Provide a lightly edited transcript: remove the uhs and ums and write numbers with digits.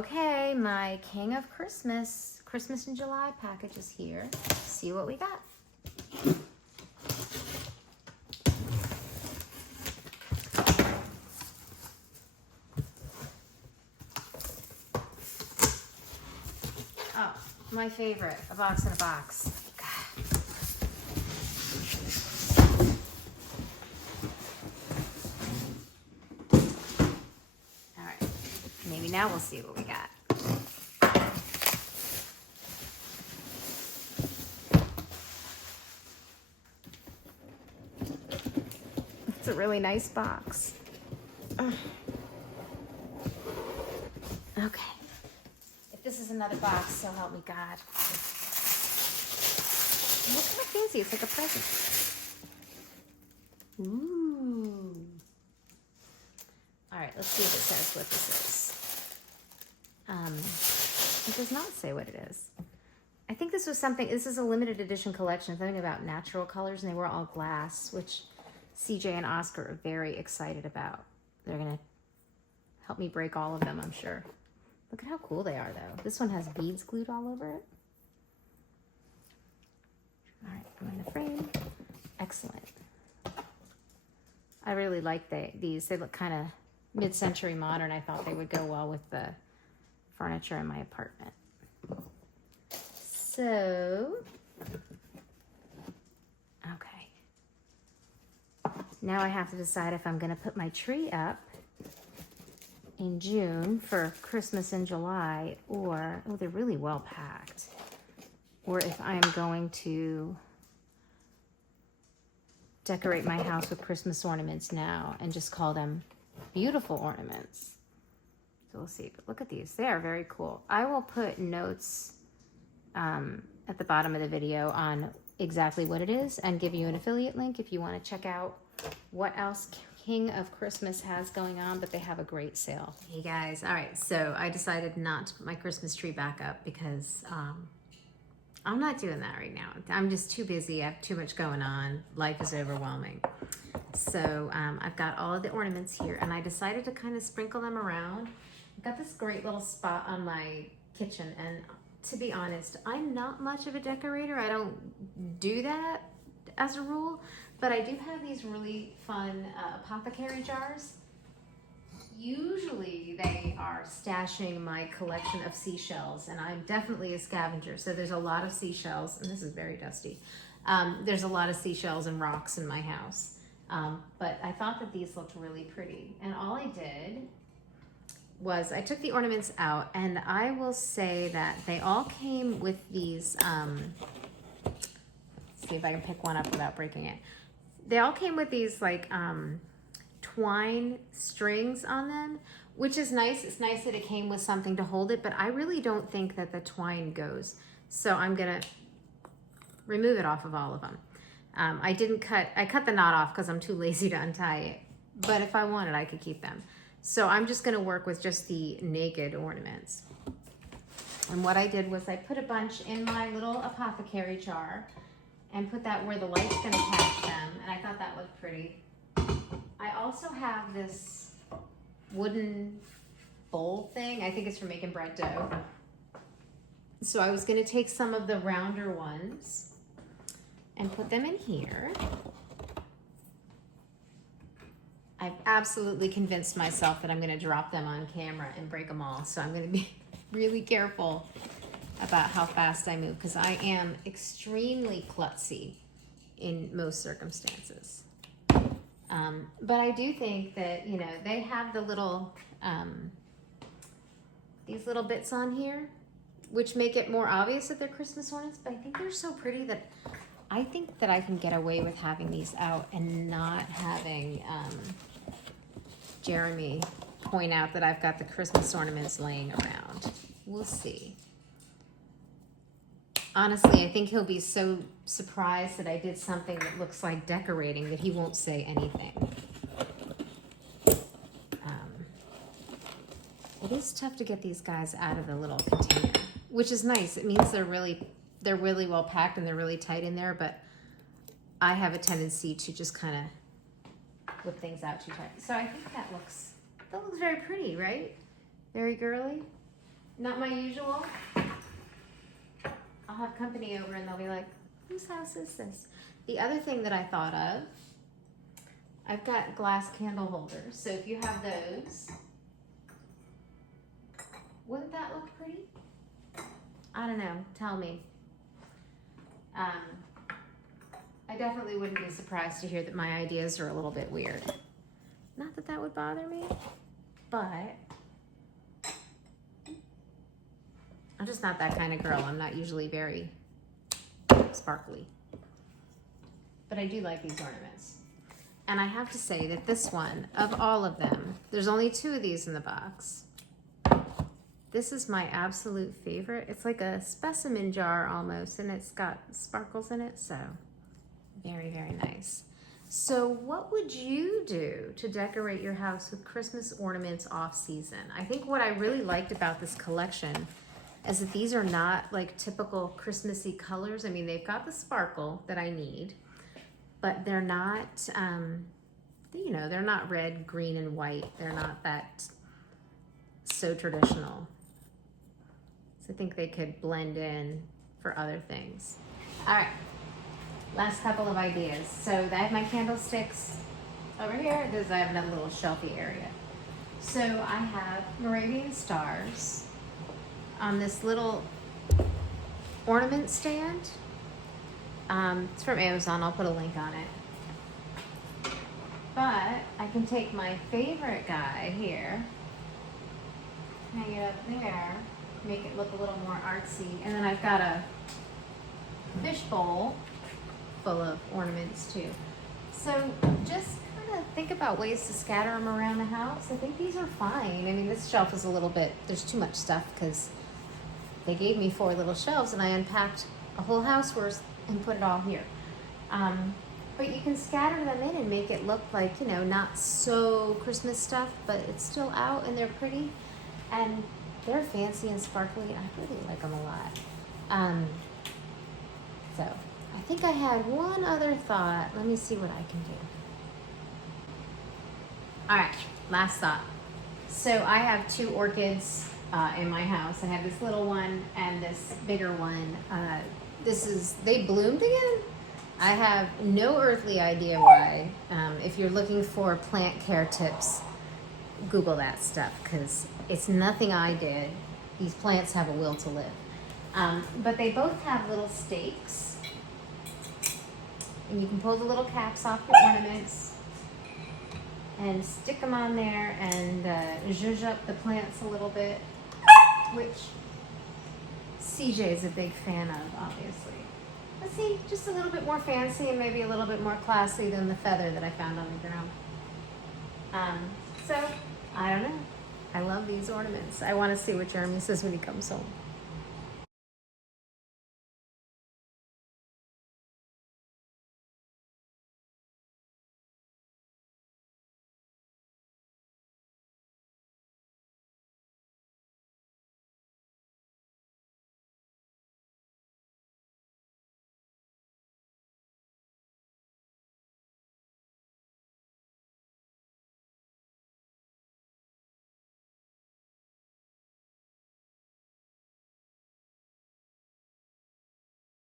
Okay, my King of Christmas, Christmas in July package is here. See what we got. Oh, my favorite, a box in a box. All right, maybe now we'll see what we got. It's a really nice box. Okay. If this is another box, so help me God. Look how fancy, it's like a present. Ooh. All right, let's see if it says what this is. It does not say what it is. I think this was something, this is a limited edition collection, something about natural colors, and they were all glass, which CJ and Oscar are very excited about. They're gonna help me break all of them, I'm sure. Look at how cool they are, though. This one has beads glued all over it. All right, I'm in the frame. Excellent. I really like these. They look kind of mid-century modern. I thought they would go well with the furniture in my apartment. So, okay. Now I have to decide if I'm going to put my tree up in June for Christmas in July, or, oh, they're really well packed, or if I'm going to decorate my house with Christmas ornaments now and just call them beautiful ornaments. So we'll see. But look at these. They are very cool. I will put notes at the bottom of the video on exactly what it is and give you an affiliate link if you want to check out what else King of Christmas has going on, but they have a great sale. Hey guys, all right, so I decided not to put my Christmas tree back up because I'm not doing that right now. I'm just too busy. I have too much going on. Life is overwhelming. So I've got all of the ornaments here, and I decided to kind of sprinkle them around. I've got this great little spot on my kitchen, and to be honest, I'm not much of a decorator. I don't do that as a rule, but I do have these really fun apothecary jars. Usually they are stashing my collection of seashells, and I'm definitely a scavenger, so there's a lot of seashells, and this is very dusty. There's a lot of seashells and rocks in my house, but I thought that these looked really pretty, and all I did was I took the ornaments out, and I will say that they all came with these, let's see if I can pick one up without breaking it. They all came with these like twine strings on them, which is nice. It's nice that it came with something to hold it, but I really don't think that the twine goes. So I'm gonna remove it off of all of them. I cut the knot off because I'm too lazy to untie it, but if I wanted, I could keep them. So I'm just gonna work with just the naked ornaments. And what I did was I put a bunch in my little apothecary jar and put that where the light's gonna catch them, and I thought that looked pretty. I also have this wooden bowl thing. I think it's for making bread dough. So I was gonna take some of the rounder ones and put them in here. I've absolutely convinced myself that I'm gonna drop them on camera and break them all. So I'm gonna be really careful about how fast I move, because I am extremely klutzy in most circumstances. But I do think that, you know, they have the little, these little bits on here, which make it more obvious that they're Christmas ornaments, but I think they're so pretty that I think that I can get away with having these out and not having Jeremy point out that I've got the Christmas ornaments laying around. We'll see. Honestly, I think he'll be so surprised that I did something that looks like decorating that he won't say anything. It is tough to get these guys out of the little container, which is nice. It means they're really well packed and they're really tight in there, but I have a tendency to just kind of whip things out too tight. So I think that looks very pretty, right? Very girly. Not my usual. I'll have company over and they'll be like, whose house is this? The other thing that I thought of, I've got glass candle holders. So if you have those, wouldn't that look pretty? I don't know, tell me. I definitely wouldn't be surprised to hear that my ideas are a little bit weird. Not that that would bother me, but I'm just not that kind of girl. I'm not usually very sparkly. But I do like these ornaments. And I have to say that this one, of all of them, there's only 2 of these in the box. This is my absolute favorite. It's like a specimen jar almost, and it's got sparkles in it, so very, very nice. So what would you do to decorate your house with Christmas ornaments off season? I think what I really liked about this collection is that these are not like typical Christmassy colors. I mean, they've got the sparkle that I need, but they're not, you know, they're not red, green, and white. They're not that so traditional. So I think they could blend in for other things. All right, last couple of ideas. So I have my candlesticks over here. I have another little shelfie area. So I have Moravian stars on this little ornament stand. It's from Amazon. I'll put a link on it. But I can take my favorite guy here, hang it up there, make it look a little more artsy. And then I've got a fish bowl full of ornaments too. So just kind of think about ways to scatter them around the house. I think these are fine. I mean, this shelf is a little bit, there's too much stuff because they gave me 4 little shelves and I unpacked a whole house worth and put it all here. But you can scatter them in and make it look like, you know, not so Christmas stuff, but it's still out and they're pretty. And they're fancy and sparkly. I really like them a lot. So I think I had one other thought. Let me see what I can do. All right, last thought. So I have 2 orchids in my house. I have this little one and this bigger one. They bloomed again. I have no earthly idea why. If you're looking for plant care tips, Google that stuff because it's nothing I did. These plants have a will to live. But they both have little stakes. And you can pull the little caps off your ornaments and stick them on there and zhuzh up the plants a little bit, which CJ is a big fan of, obviously. Let's see, just a little bit more fancy and maybe a little bit more classy than the feather that I found on the ground. So, I don't know. I love these ornaments. I want to see what Jeremy says when he comes home.